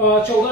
14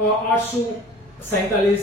847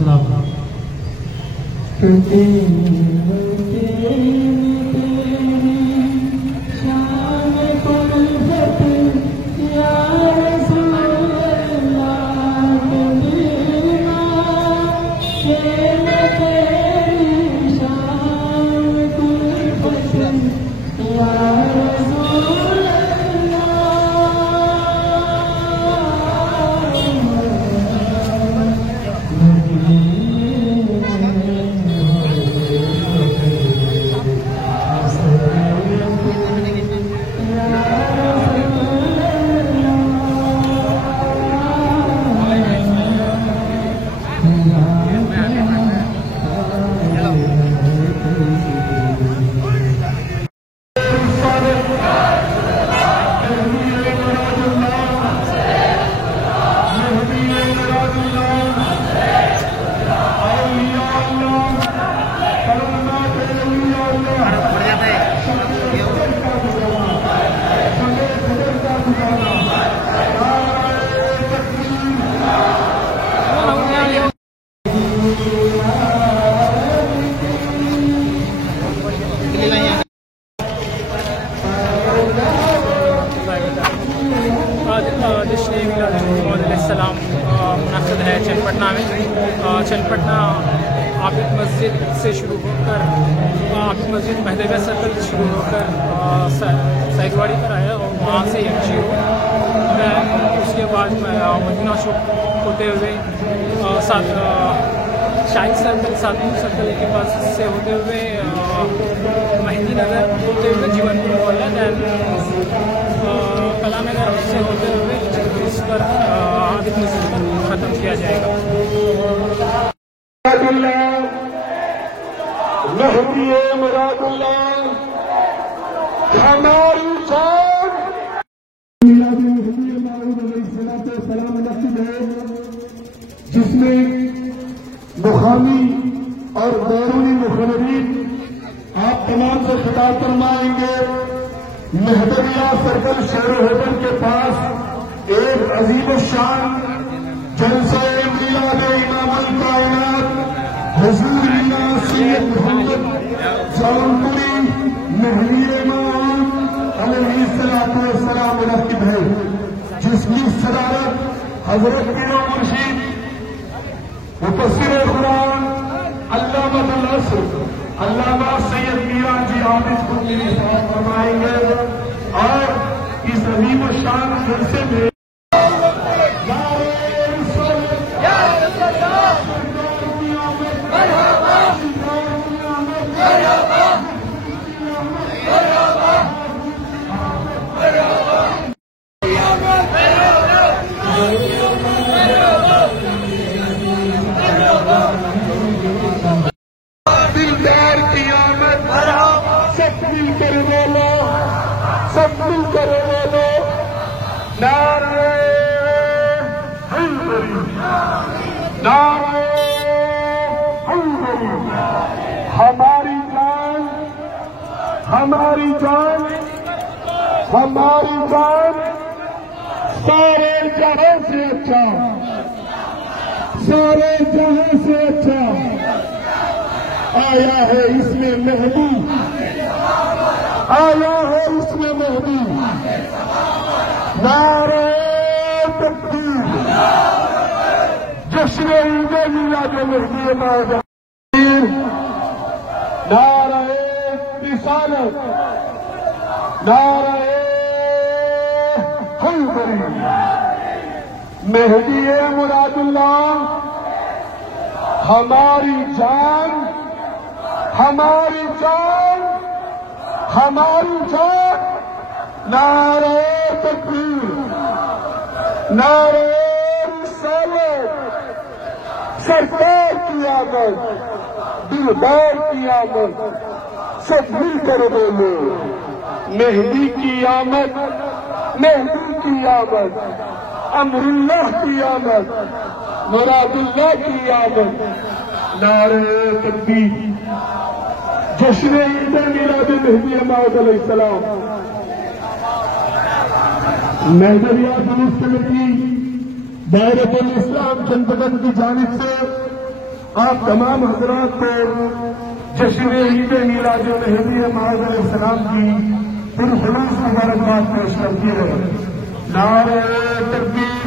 منعقد ہے چنپٹنا میں. چنپٹنا عابد مسجد سے شروع ہو کر عابد مسجد مہدویہ سرکل سے شروع ہو کر سائیکواڑی پر آیا اور وہاں سے یکجی ہو. اس کے بعد مدینہ چوک ہوتے ہوئے شاہی سرکل ساتویں سرکل کے پاس سے ہوتے ہوئے مہندی نگر ہوتے ہوئے جیون پور محلہ کلا نگر سے ہوتے ہوئے اس پر عابد مسجد پر ختم کیا جائے گا. مراد اللہ ہماری جس میں مقامی اور بیرونی مخالفین آپ تمام سے خطاب فرمائیں گے. مہدویہ سرکل شیر ہوٹل کے پاس ایک عظیم الشان جلسہ میلاد امام الکائنات حضور میاں سید محمد جونپوری مہدی امام علیہ السلام منعقد ہے، جس کی صدارت حضرت پیر و مرشد مفسر قرآن علامہ العصر علامہ سید میاں جی عابد قطبی صاحب فرمائیں گے. اور اس عظیم الشان جلسے میں سب مل کر بولو نعرہ حیدری، نعرہ حیدری. ہماری جان ہماری جان ہماری جان سارے جہاں سے اچھا، سارے جہاں سے اچھا آیا ہے اس میں مہدی، آیا ہے اس میں مہدی. نعرہ تکبیر، جشن عید میلاد مہدی موعود، نعرہ رسالت، نعرہ حیدری. مہدی مراد اللہ ہماری جان، ہماری جان، ہماری جان. نعرہ تکبیر، نعرہ رسالت. سرکار کی آمد، دلدار کی آمد، سب مل کر بولو مہدی کی آمد، مہدی کی آمد، امر اللہ کی آمد، مراد اللہ کی آمد. نعرہ تکبیر. جشن عید میلاد مہدی موعود علیہ السلام. مہدویہ درست کمیٹی دائرۃ الاسلام چنپٹن کی جانب سے آپ تمام حضرات کو جشن عید میلاد مہدی معاذ علیہ السلام کی پرخلوص مبارکباد پیش کرتی ہے. نعرہ تکبیر.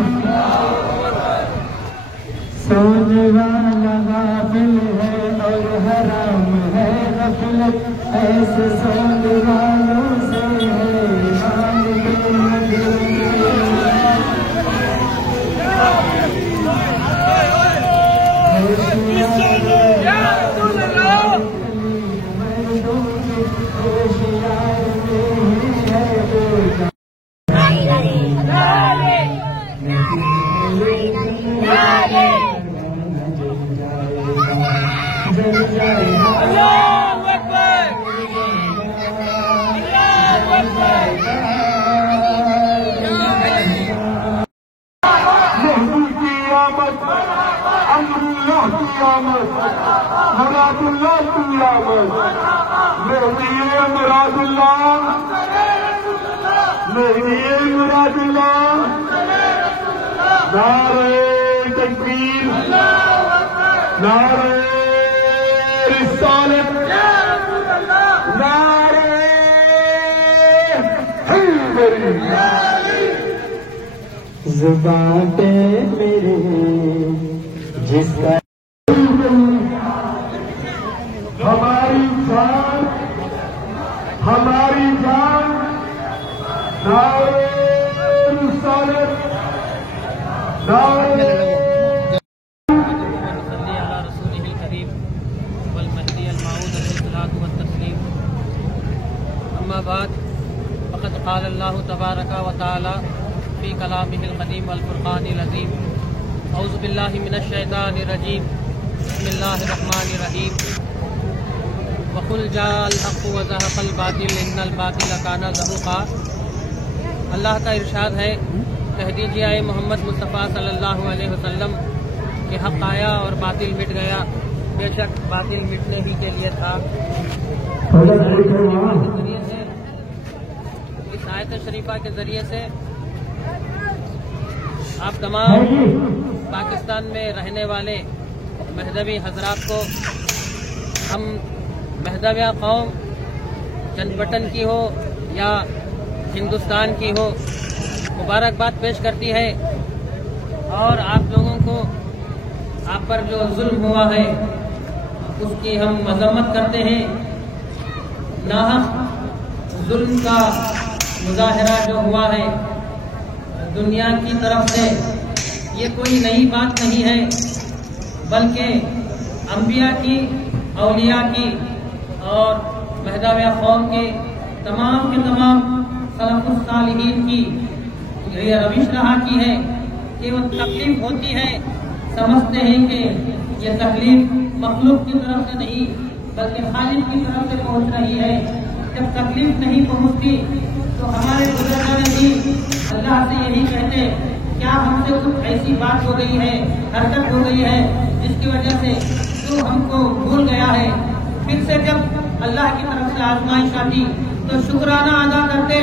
سونے والا غافل ہے اور حرام ہے غفلت، ایسے سونے والوں سے ہے مراد اللہ کی آمد. مہدی مراد اللہ، مہدی مراد اللہ. نعرہ تکبیر، نعرہ رسالت، نعرہ حیدری. زبان پہ میرے جس کا ہماری جان، ہماری جان. نعرہ رسالت، نعرہ صلی علی رسولہ الکریم والمہدی الموعود علیہ الصلاۃ والتسلیم. اما بعد فقد قال اللہ تبارک و تعالی فی کلامہ القدیم والفرقان العظیم. اعوذ باللہ من الشیطان الرجیم. بسم اللہ الرحمن الرحیم. وقل جاء الحق وزهق الباطل ان الباطل کان زہوقا. اللہ کا ارشاد ہے، کہہ دیجیے اے محمد مصطفیٰ صلی اللہ علیہ وسلم کہ حق آیا اور باطل مٹ گیا. بے شک باطل مٹنے ہی کے لیے تھا. اس آیت شریفہ کے ذریعے سے آپ تمام پاکستان میں رہنے والے مہدوی حضرات کو، ہم مہدویہ قوم چند بٹن کی ہو یا ہندوستان کی ہو، مبارکباد پیش کرتی ہے. اور آپ لوگوں کو آپ پر جو ظلم ہوا ہے اس کی ہم مذمت کرتے ہیں. ناحق ظلم کا مظاہرہ جو ہوا ہے دنیا کی طرف سے، یہ کوئی نئی بات نہیں ہے، بلکہ انبیاء کی، اولیاء کی اور مہدویہ قوم کے تمام سلف الصالحین کی یہ روش رہا کی ہے کہ وہ تکلیف ہوتی ہے سمجھتے ہیں کہ یہ تکلیف مخلوق کی طرف سے نہیں بلکہ خالق کی طرف سے پہنچ رہی ہے. جب تکلیف نہیں پہنچتی تو ہمارے بزرگان بھی اللہ سے یہی کہتے کیا ہم سے کچھ ایسی بات ہو گئی ہے، حرکت ہو گئی ہے جس کی وجہ سے تو ہم کو بھول گیا ہے. پھر سے جب اللہ کی طرف سے آزمائش آتی تو شکرانہ ادا کرتے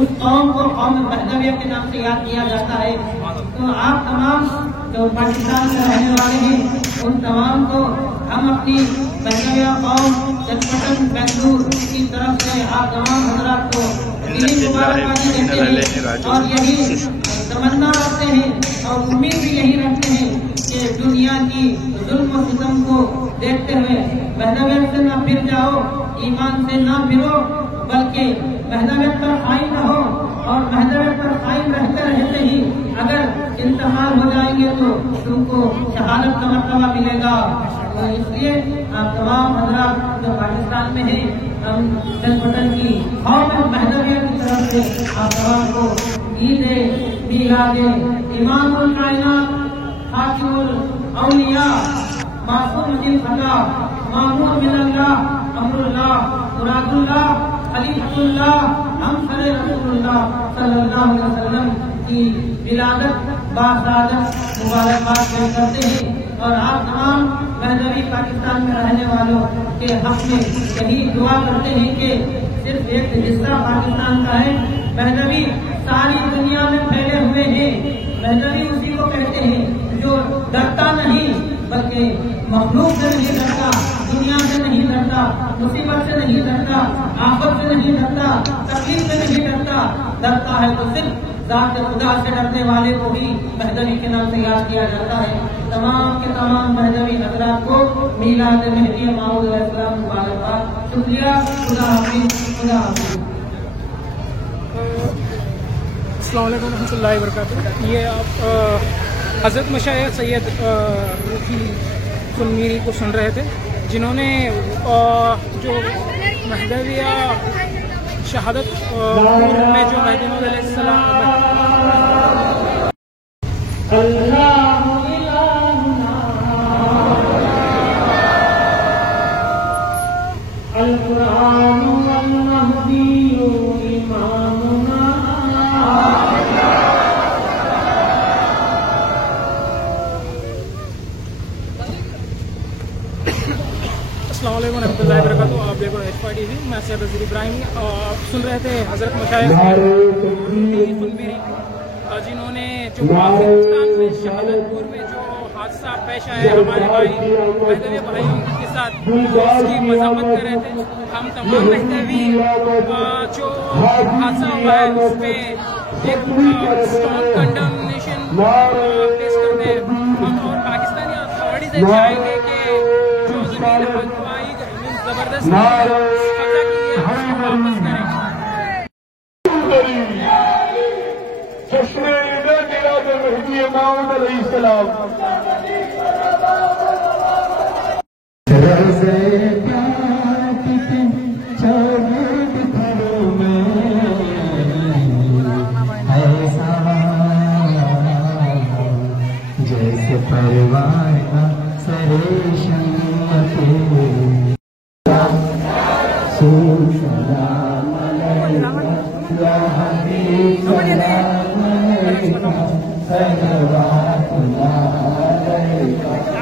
اس قوم کو قوم مہدویہ کے نام سے یاد کیا جاتا ہے. تو آپ تمام جو پاکستان میں رہنے والے ہیں ان تمام کو ہم اپنی مہدویہ قوم چٹپٹن بنگلور کی طرف سے آپ تمام حضرات کو دلی مبارکبادی دیتے ہیں اور یہی تمنا رکھتے ہیں اور امید بھی یہی رکھتے ہیں کہ دنیا کی ظلم و ستم کو دیکھتے ہوئے مہدویت سے نہ پھر جاؤ، ایمان سے نہ پھرو، بلکہ مہدویت پر قائم رہو اور مہدویت پر قائم رہتے ہی اگر انتقال ہو جائیں گے تو تم کو شہادت کا مرتبہ ملے گا. تو اس لیے آپ تمام حضرات جو پاکستان میں ہیں، ہم چٹپٹن کی قوم مہدویہ کی طرف سے آپ تمام کو عید میلاد امام الکائنات، حاکم الاولیاء، معصوم من خطا، مامور من اللہ، امر اللہ، مراد اللہ، خلیفۃ اللہ، ہمسر رسول اللہ صلی اللہ علیہ وسلم کی ولادت باسعادت مبارکباد پیش کرتے ہیں. اور آپ تمام مہدوی پاکستان میں رہنے والوں کے حق میں یہی دعا کرتے ہیں کہ صرف ایک حصہ پاکستان کا ہے، مہدوی ساری دنیا میں پھیلے ہوئے ہیں. مہدوی اسی کو کہتے ہیں جو ڈرتا نہیں بلکہ مخلوق سے نہیں ڈرتا، دنیا سے نہیں ڈرتا، مصیبت سے نہیں ڈرتا، آفت سے نہیں ڈرتا، تکلیف سے نہیں ڈرتا، ڈرتا ہے تو صرف ذات خدا سے ڈرنے والے کو ہی مہدوی کے نام سے یاد کیا جاتا ہے۔ تمام کے تمام مہدوی حضرات کو میلاد مہدی موعود علیہ السلام مبارکباد۔ شکریہ، خدا حافظ، خدا حافظ۔ السلام علیکم ورحمۃ اللہ وبرکاتہ۔ یہ آپ حضرت مشایخ سید روحی فنمیری کو سن رہے تھے، جنہوں نے جو مہدویہ شہادت میں جو مہدی موعود علیہ السلام السلام علیکم ورحمۃ اللہ وبرکاتہ۔ آپ دیکھ رہے ہیں ٹی وی، میں سید عزیر ابراہیم۔ آپ سن رہے تھے حضرت مشایخ فنمیری، جنہوں نے جو پاکستان میں شہادت پور میں جو حادثہ پیش آیا ہمارے بھائی مہدوی بھائیوں کے ساتھ، اس کی مذمت کر رہے تھے۔ ہم تمام مہدوی جو حادثہ ہوا ہے اس پہ ایک اسٹرانگ کنڈمنیشن پیش کرتے ہیں ہم، اور پاکستانی اتھارٹی سے چاہیں گے کہ جو زمین حقائی زبردست قبضہ کی ہے اس کو واپس کریں۔ جشن میلاد مہدی موعود علیہ السلام۔ جیسے پروانہ سرے شمع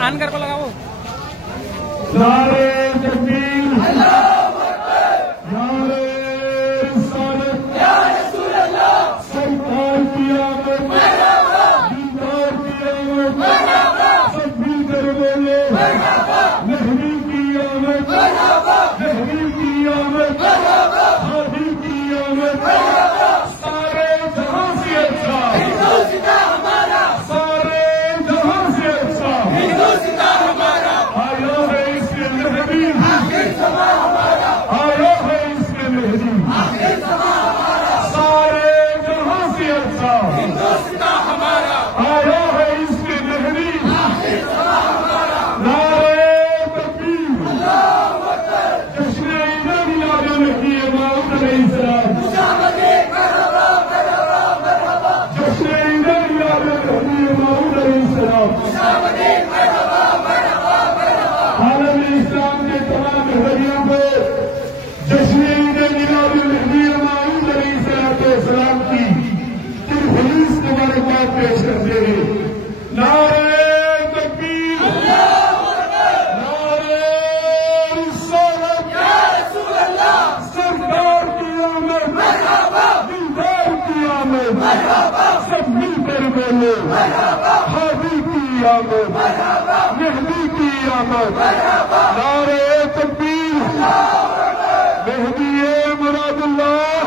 آن کر کو لگاؤ۔ نعرے تکبیر، نعرے رسالت، سرکار کی آمد، دیدار کی آمد، سب مل کر بولے مہدی کی آمد، مہدی کی آمد، ہادی کی آمد، سارے جہاں سے اچھا، سارے جہاں سے اچھا آیا ہے اس کے مہدی، آیا ہے اس کے مہدی، سارے جہاں سے اچھا آیا ہے اس کے مہدی۔ نعرے تکبیر، جشن میلاد مہدی موعود علیہ السلام، جشن میلاد مہدی موعود علیہ السلام۔ عالم اسلام کے تمام مہدیوں کو جشن میلاد مہدی موعود علیہ السلام کی خلوص مبارکباد پیش کرتے ہیں۔ نعرے تکبیر، نعرے رسالت، سرکار کی آمد، دیدار کی آمد، سب مل کر بولے ہادی کی آمد، مہدی کی آمد۔ نعرے تکبیر، مہدی مراد اللہ،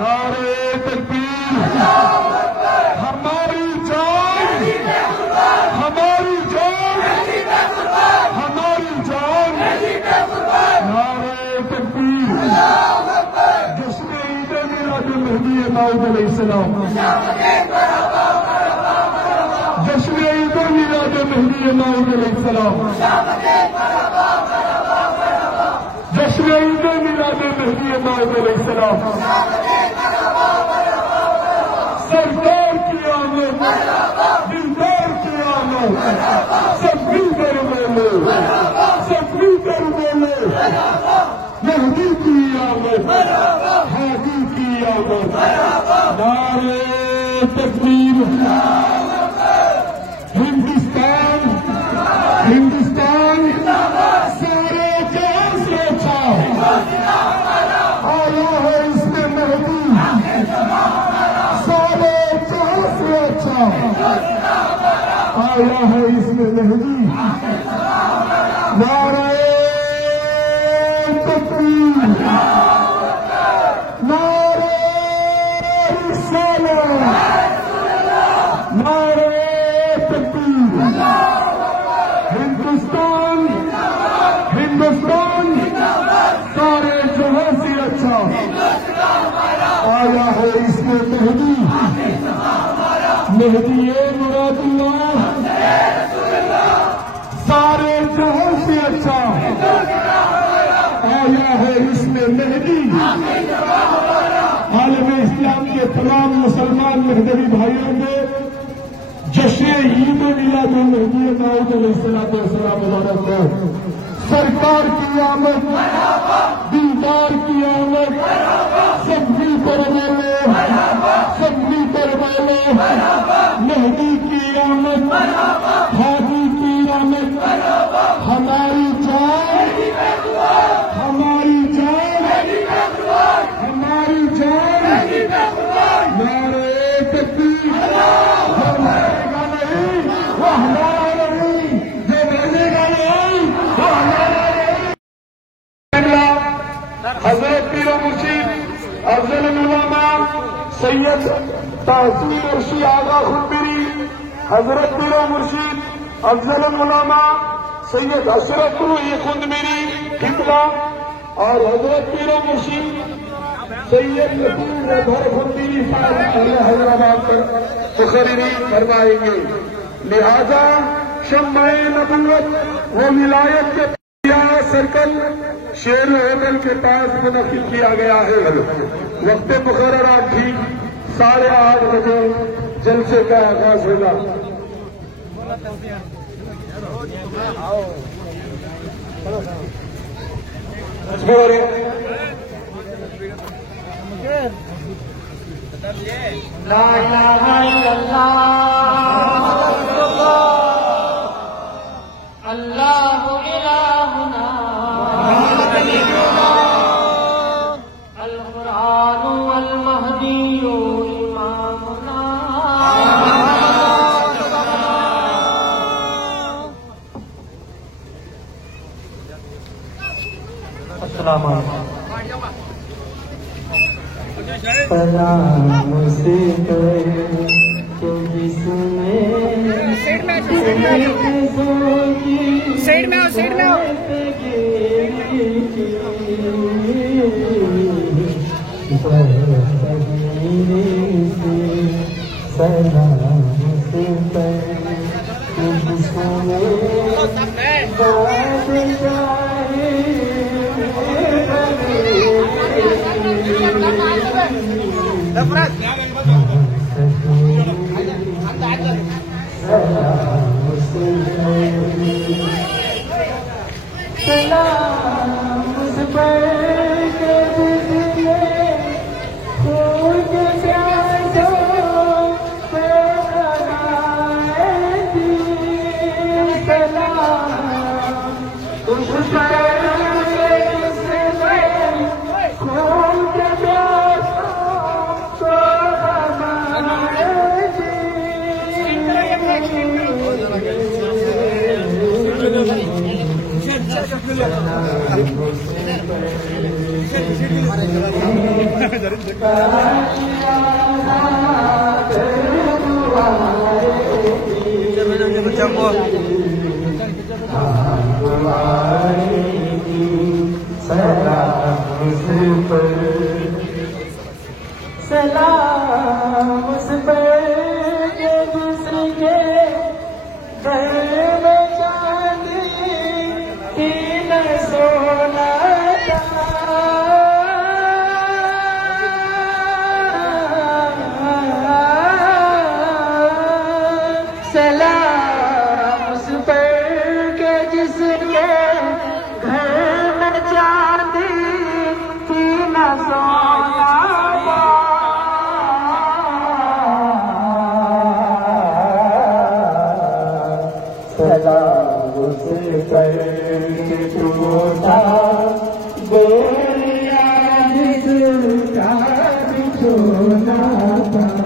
نعرے تکبیر، ہماری جان، ہماری جان، ہماری جان، نعرے تکبیر، جشن عید میلاد مہدی موعود علیہ السلام، جشن عید میلاد مہدی موعود علیہ السلام، جشن عید میلاد مہدی موعود علیہ السلام۔ سرکار کی آمد، دیدار کی آمد، سب مل کر بولے، سب مل کر بولے مہدی کی آمد، ہادی کی آمد۔ نعرے تکبیر، ہندوستان، ہندوستان سارے جہاں سے اچھا آیا ہے اس میں مہدی، سارے جہاں سے اچھا آیا ہے اس میں مہدی نعرہ تکبیر نعرہ رسالت نعرہ تکبیر ہندوستان سارے جہاں سے اچھا آیا ہے اس میں مہدی مراد اللہ سارے جہاں سے اچھا آیا ہے اس میں مہدی عالم اسلام کے تمام مسلمان مہدوی بھائیوں نے جشن عید میلاد النبی موعود علیہ السلام مبارک ہو سرکار کی آمد دیدار کی آمد سب مل کر بولو مہدی کی آمد ہادی کی آمد ہماری جان نعرہ تکبیر جو مارے گا نہیں وہ ہمارا نہیں جو بولے گا نہیں وہ ہمارا نہیں حضرت پیر و مرشید افضل العلماء سید تحصیل ارشی آغا خنبری حضرت پیر و مرشید افضل العلماء سید اشرف روحی خنبری قبلہ اور حضرت پیر و مرشید سید نصیر اظہر خنبری صاحب حیدرآباد پر تقرری فرمائیں گے. لہذا شمع نبوت و ولایت کے سرکل شیر ہوٹل کے پاس منعقد کیا گیا ہے. وقت مقررہ ٹھیک 8:30 بجے جلسے کا آغاز ہوگا. لا الہ الا اللہ اللہ الہنا القرآن والمہدی امامنا. السلام علیکم. سلام سے سائڈ میں آؤ سلام اس پر کہ جس کے گھر میں چاندی کی نہ سونا تھا. سلام اس پر کہ جس کے گھر میں چاندی کی نہ سونا تھا. سلام اس پر کہ ٹوٹا گولیا جس کا بچھونا تھا.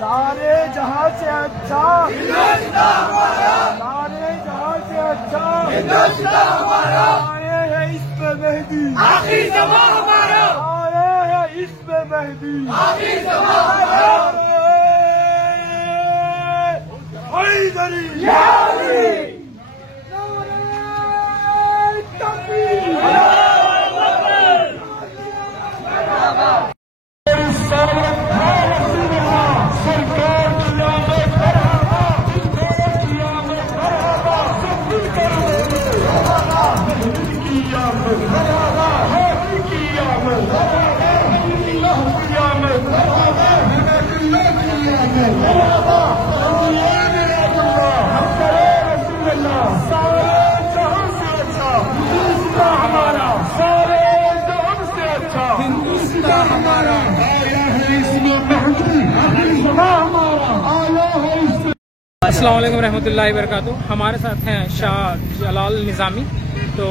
سارے جہاں سے اچھا سارے جہاں سے اچھا آئے ہیں اس پہ مہدی آئے ہیں اس پہ مہدی حیدری السلام علیکم ورحمۃ اللہ وبرکاتہ. ہمارے ساتھ ہیں شاہ جلال نظامی. تو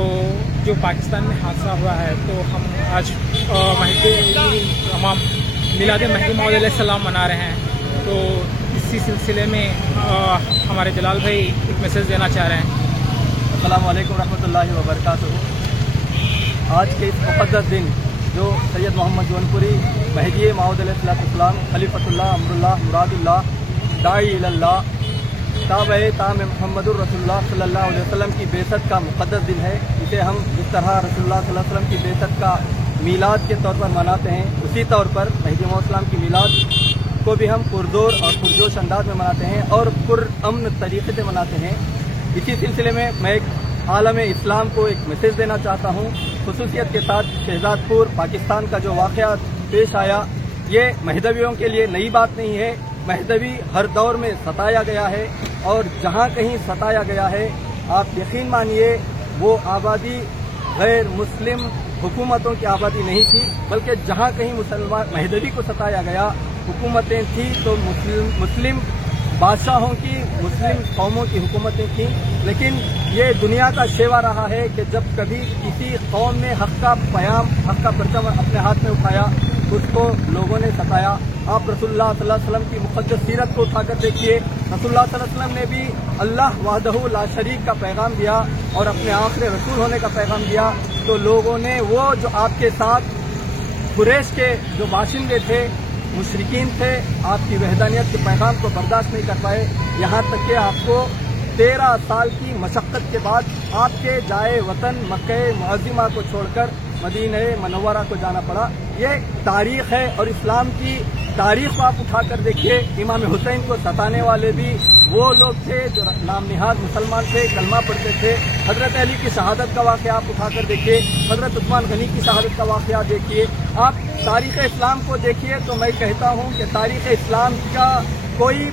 جو پاکستان میں حادثہ ہوا ہے تو ہم آج تمام میلاد مہدی موعود علیہ السلام منا رہے ہیں. تو اسی سلسلے میں ہمارے جلال بھائی ایک میسج دینا چاہ رہے ہیں. السلام علیکم ورحمۃ اللہ وبرکاتہ. آج کے اس مقدس دن جو سید محمد جونپوری مہدی موعود علیہ السلام خلیفۃ اللہ امر اللہ مراد اللہ داعی اللہ تابع تام محمد الرسول اللہ صلی اللہ علیہ وسلم کی بعثت کا مقدس دن ہے. اسے ہم جس طرح رسول اللہ صلی اللہ علیہ وسلم کی بعثت کا میلاد کے طور پر مناتے ہیں اسی طور پر مہدی موعود السلام کی میلاد کو بھی ہم پرزور اور پرجوش انداز میں مناتے ہیں اور پرامن طریقے سے مناتے ہیں. اسی سلسلے میں ایک عالم اسلام کو ایک میسج دینا چاہتا ہوں. خصوصیت کے ساتھ شہزاد پور پاکستان کا جو واقعہ پیش آیا یہ مہدویوں کے لیے نئی بات نہیں ہے. مہدوی ہر دور میں ستایا گیا ہے اور جہاں کہیں ستایا گیا ہے آپ یقین مانیے وہ آبادی غیر مسلم حکومتوں کی آبادی نہیں تھی بلکہ جہاں کہیں مسلمان مہدوی کو ستایا گیا حکومتیں تھیں تو مسلم بادشاہوں کی مسلم قوموں کی حکومتیں تھیں. لیکن یہ دنیا کا شیوا رہا ہے کہ جب کبھی کسی قوم نے حق کا پیام حق کا پرچم اپنے ہاتھ میں اٹھایا اس کو لوگوں نے ستایا. آپ رسول اللہ صلی اللہ علیہ وسلم کی مقدس سیرت کو اٹھا کر دیکھیے. رسول اللہ صلی اللہ علیہ وسلم نے بھی اللہ وحدہ لا شریک کا پیغام دیا اور اپنے آخر رسول ہونے کا پیغام دیا. تو لوگوں نے وہ جو آپ کے ساتھ قریش کے جو باشندے تھے مشرکین تھے آپ کی وحدانیت کے پیغام کو برداشت نہیں کر پائے. یہاں تک کہ آپ کو 13 سال کی مشقت کے بعد آپ کے جائے وطن مکہ معظمہ کو چھوڑ کر مدینہ منورہ کو جانا پڑا. یہ تاریخ ہے اور اسلام کی تاریخ کو آپ اٹھا کر دیکھیے. امام حسین کو ستانے والے بھی وہ لوگ تھے جو نام نہاد مسلمان تھے کلمہ پڑھتے تھے. حضرت علی کی شہادت کا واقعہ آپ اٹھا کر دیکھیے. حضرت عثمان غنی کی شہادت کا واقعہ دیکھیے. آپ تاریخ اسلام کو دیکھیے تو میں کہتا ہوں کہ تاریخ اسلام کا کوئی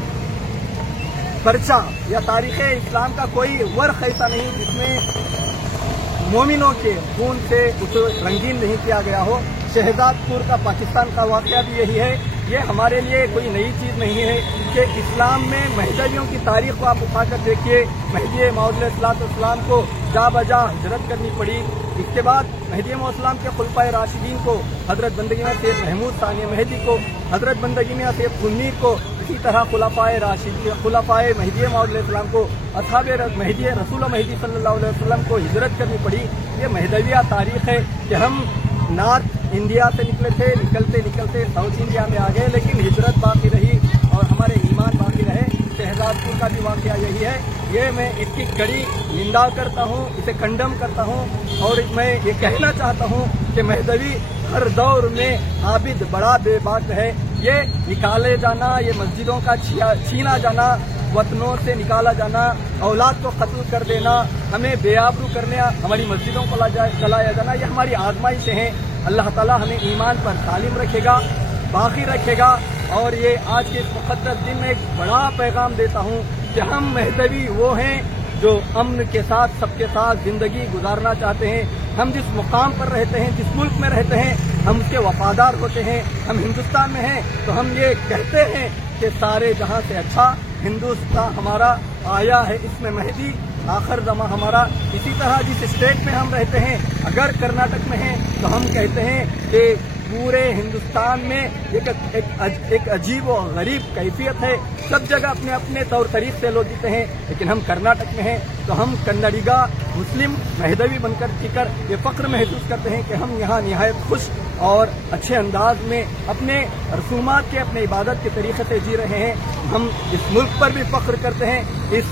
پرچہ یا تاریخ اسلام کا کوئی ورق ایسا نہیں جس میں مومنوں کے خون سے اسے رنگین نہیں کیا گیا ہو۔ شہزاد پور کا پاکستان کا واقعہ بھی یہی ہے۔ یہ ہمارے لیے کوئی نئی چیز نہیں ہے کہ اسلام میں مہدویوں کی تاریخ کو آپ اٹھا کر دیکھیے۔ مہدی موعود علیہ السلام کو جا بجا ہجرت کرنی پڑی۔ اس کے بعد مہدی موعود السلام کے خلفائے راشدین کو، حضرت بندگی میں سید محمود ثانی مہدی کو، حضرت بندگی میں سید خنیر کو، اسی طرح خلفائے مہدی موعود علیہ السلام کو، اصحاب مہدی رسول مہدی صلی اللہ علیہ وسلم کو ہجرت کرنی پڑی۔ یہ مہدویہ تاریخ ہے کہ ہم نارتھ انڈیا سے نکلے تھے، نکلتے نکلتے ساؤتھ انڈیا میں آ گئے، لیکن ہجرت باقی رہی اور ہمارے ایمان باقی رہے۔ شہزاد پور کا بھی واقعہ یہی ہے۔ یہ میں اس کی کڑی نندا کرتا ہوں، اسے کنڈم کرتا ہوں، اور میں یہ کہنا چاہتا ہوں کہ مہدوی ہر دور میں عابد بڑا بے باک ہے۔ یہ نکالے جانا، یہ مسجدوں کا چھینا جانا، وطنوں سے نکالا جانا، اولاد کو قتل کر دینا، ہمیں بے آبرو کرنا، ہماری مسجدوں کو جلایا جانا، یہ ہماری آزمائشیں ہیں۔ اللہ تعالیٰ ہمیں ایمان پر تعلیم رکھے گا، باقی رکھے گا۔ اور یہ آج کے اس مقدس دن میں ایک بڑا پیغام دیتا ہوں کہ ہم مہدوی وہ ہیں جو امن کے ساتھ سب کے ساتھ زندگی گزارنا چاہتے ہیں۔ ہم جس مقام پر رہتے ہیں، جس ملک میں رہتے ہیں، ہم اس کے وفادار ہوتے ہیں۔ ہم ہندوستان میں ہیں تو ہم یہ کہتے ہیں کہ سارے جہاں سے اچھا ہندوستان ہمارا آیا ہے، اس میں مہدی آخر زماں ہمارا۔ اسی طرح جس اسٹیٹ میں ہم رہتے ہیں، اگر کرناٹک میں ہیں تو ہم کہتے ہیں کہ پورے ہندوستان میں ایک عجیب و غریب کیفیت ہے، سب جگہ اپنے اپنے طور طریق سے لوگ جیتے ہیں، لیکن ہم کرناٹک میں ہیں تو ہم کنڈیگا مسلم مہدوی بن کر یہ فخر محسوس کرتے ہیں کہ ہم یہاں نہایت خوش اور اچھے انداز میں اپنے رسومات کے، اپنے عبادت کے طریقے سے جی رہے ہیں۔ ہم اس ملک پر بھی فخر کرتے ہیں، اس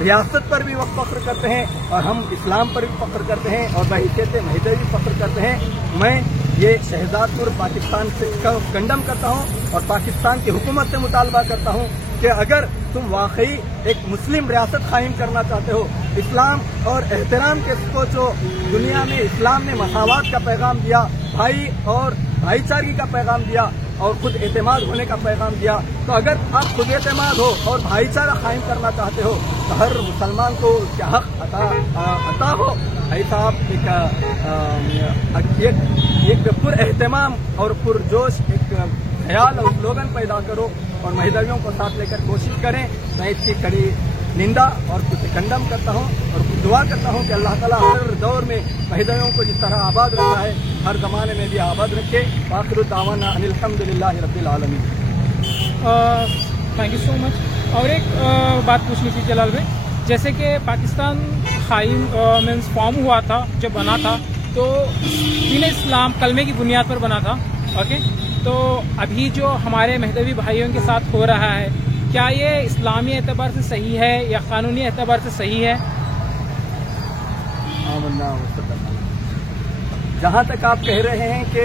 ریاست پر بھی فخر کرتے ہیں، اور ہم اسلام پر بھی فخر کرتے ہیں، اور بحیثیت مہدوی بھی فخر کرتے ہیں۔ میں یہ شہزاد پور پاکستان سے کنڈم کرتا ہوں اور پاکستان کی حکومت سے مطالبہ کرتا ہوں کہ اگر تم واقعی ایک مسلم ریاست قائم کرنا چاہتے ہو، اسلام اور احترام کے سوچو، دنیا میں اسلام نے مساوات کا پیغام دیا، بھائی اور بھائی چارگی کا پیغام دیا، اور خود اعتماد ہونے کا پیغام دیا، تو اگر آپ خود اعتماد ہو اور بھائی چارہ قائم کرنا چاہتے ہو تو ہر مسلمان کو اس کے حق عطا ہو۔ ایسا آپ ایک پر اہتمام اور پرجوش ایک خیال اور سلوگن پیدا کرو اور مہدویوں کو ساتھ لے کر کوشش کریں۔ میں اس کی کڑی نندا اور کچھ کنڈم کرتا ہوں اور دعا کرتا ہوں کہ اللہ تعالیٰ ہر دور میں مہدویوں کو جس طرح آباد رکھا ہے، ہر زمانے میں بھی آباد رکھے۔ وآخر دعوانا ان الحمدللہ رب العالمین۔ تھینک یو سو مچ۔ اور ایک بات پوچھنی تھی جلال بھائی، جیسے کہ پاکستان مینس فارم ہوا تھا، جب بنا تھا تو دین اسلام کلمے کی بنیاد پر بنا تھا، اوکے؟ تو ابھی جو ہمارے مہدوی بھائیوں کے ساتھ ہو رہا ہے، کیا یہ اسلامی اعتبار سے صحیح ہے یا قانونی اعتبار سے صحیح ہے؟ جہاں تک آپ کہہ رہے ہیں کہ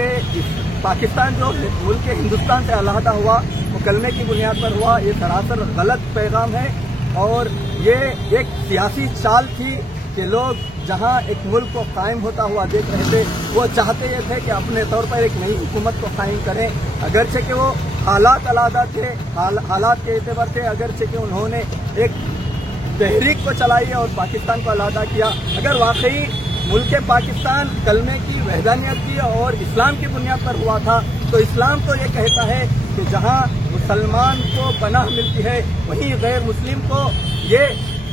پاکستان جو ملک ہندوستان سے علیحدہ ہوا وہ کلمے کی بنیاد پر ہوا، یہ سراسر غلط پیغام ہے، اور یہ ایک سیاسی چال تھی کہ لوگ جہاں ایک ملک کو قائم ہوتا ہوا دیکھ رہے تھے، وہ چاہتے یہ تھے کہ اپنے طور پر ایک نئی حکومت کو قائم کریں، اگرچہ کہ وہ حالات علیحدہ تھے، حالات کے اعتبار سے، اگرچہ کہ انہوں نے ایک تحریک کو چلائی اور پاکستان کو علیحدہ کیا۔ اگر واقعی ملک پاکستان کلمے کی، وحدانیت کی اور اسلام کی بنیاد پر ہوا تھا تو اسلام تو یہ کہتا ہے کہ جہاں مسلمان کو پناہ ملتی ہے وہیں غیر مسلم کو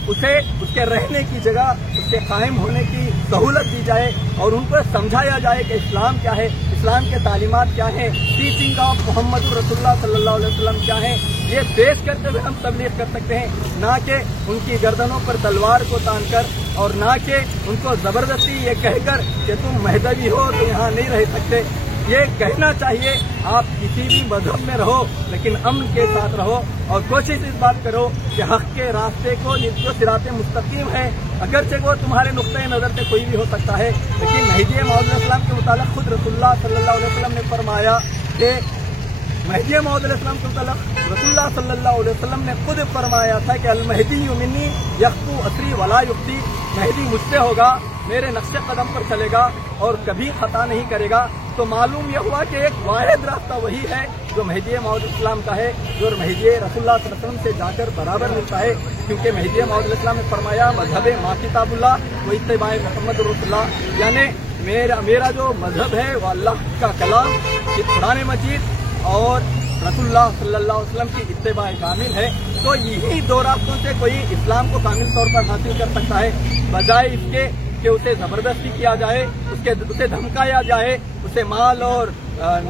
اسے اس کے رہنے کی جگہ، اس کے قائم ہونے کی سہولت دی جائے اور ان کو سمجھایا جائے کہ اسلام کیا ہے، اسلام کے تعلیمات کیا ہیں، ٹیچنگ آف محمد رسول اللہ صلی اللہ علیہ وسلم کیا ہیں، یہ پیش کرتے ہوئے ہم تبلیغ کر سکتے ہیں، نہ کہ ان کی گردنوں پر تلوار کو تان کر، اور نہ کہ ان کو زبردستی یہ کہہ کر کہ تم مہدوی ہو تو یہاں نہیں رہ سکتے۔ یہ کہنا چاہیے آپ کسی بھی مذہب میں رہو لیکن امن کے ساتھ رہو، اور کوشش اس بات کرو کہ حق کے راستے کو، جو صراط مستقیم ہے، اگرچہ وہ تمہارے نقطۂ نظر سے کوئی بھی ہو سکتا ہے، لیکن مہدی موعود علیہ السلام کے متعلق خود رسول اللہ صلی اللہ علیہ وسلم نے فرمایا کہ مہدی موعود علیہ السلام کے متعلق رسول اللہ صلی اللہ علیہ وسلم نے خود فرمایا تھا کہ المہدی منی یخطو اسری ولا یخطی، مہدی مجھ سے ہوگا، میرے نقش قدم پر چلے گا اور کبھی خطا نہیں کرے گا۔ تو معلوم یہ ہوا کہ ایک واحد راستہ وہی ہے جو مہدی موعود الاسلام کا ہے، جو مہدی رسول اللہ صلی اللہ علیہ وسلم سے جا کر برابر ملتا ہے، کیونکہ مہدی موعود الاسلام نے فرمایا مذہب ما کتاب اللہ و اتباع محمد رسول اللہ، یعنی میرا جو مذہب ہے وہ اللہ کا کلام، قرآن مجید اور رسول اللہ صلی اللہ علیہ وسلم کی اتباع کامل ہے۔ تو یہی دو راستوں سے کوئی اسلام کو کامل طور پر حاصل کر سکتا ہے، بجائے اس کے کہ اسے زبردستی کیا جائے، اسے دھمکایا جائے، اسے مال اور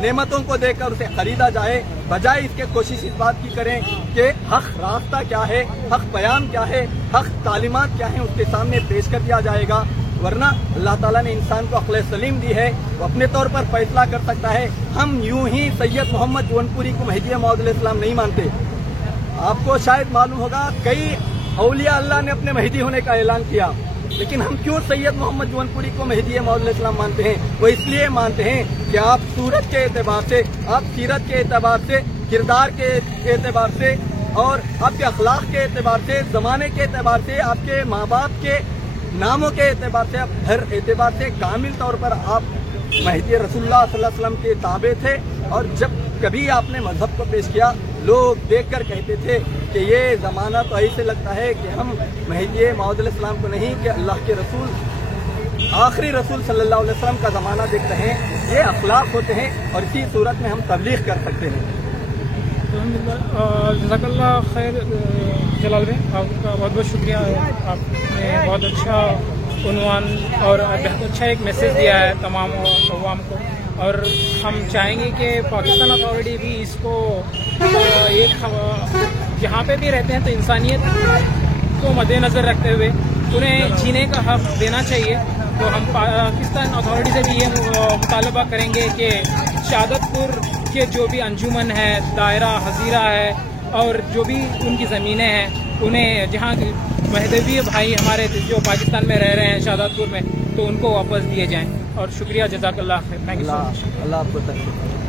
نعمتوں کو دے کر اسے خریدا جائے، بجائے اس کے کوشش اس بات کی کریں کہ حق راستہ کیا ہے، حق بیان کیا ہے، حق تعلیمات کیا ہیں، اس کے سامنے پیش کر دیا جائے گا۔ ورنہ اللہ تعالیٰ نے انسان کو عقل سلیم دی ہے، وہ اپنے طور پر فیصلہ کر سکتا ہے۔ ہم یوں ہی سید محمد جون پوری کو مہدی موعود علیہ السلام نہیں مانتے۔ آپ کو شاید معلوم ہوگا کئی اولیاء اللہ نے اپنے مہدی ہونے کا اعلان کیا، لیکن ہم کیوں سید محمد جون پوری کو مہدی موعود علیہ السلام مانتے ہیں؟ وہ اس لیے مانتے ہیں کہ آپ صورت کے اعتبار سے، آپ سیرت کے اعتبار سے، کردار کے اعتبار سے اور آپ کے اخلاق کے اعتبار سے، زمانے کے اعتبار سے، آپ کے ماں باپ کے ناموں کے اعتبار سے، ہر اعتبار سے کامل طور پر آپ مہدی رسول اللہ صلی اللہ علیہ وسلم کے تابع تھے۔ اور جب کبھی آپ نے مذہب کو پیش کیا، لوگ دیکھ کر کہتے تھے کہ یہ زمانہ تو ایسے لگتا ہے کہ ہم مہدی موعود علیہ السلام کو نہیں کہ اللہ کے رسول، آخری رسول صلی اللہ علیہ وسلم کا زمانہ دیکھ رہے ہیں۔ یہ اخلاق ہوتے ہیں اور اسی صورت میں ہم تبلیغ کر سکتے ہیں۔ جزاک اللہ خیر جلال بھائی، آپ کا بہت بہت شکریہ، آپ نے بہت اچھا عنوان اور بہت اچھا ایک میسیج دیا ہے تمام عوام کو، اور ہم چاہیں گے کہ پاکستان اتھارٹی بھی اس کو ایک جہاں پہ بھی رہتے ہیں تو انسانیت کو مد نظر رکھتے ہوئے انہیں جینے کا حق دینا چاہیے۔ تو ہم پاکستان اتھارٹی سے بھی یہ مطالبہ کریں گے کہ شہادت پور کے جو بھی انجمن ہے، دائرہ حزیرہ ہے اور جو بھی ان کی زمینیں ہیں، انہیں جہاں مہدوی بھائی ہمارے جو پاکستان میں رہ رہے ہیں شہادت پور میں، تو ان کو واپس دیے جائیں۔ اور شکریہ، جزاک اللہ خیر، تھینک یو سو مچ۔ اللہ آپ کو تنگ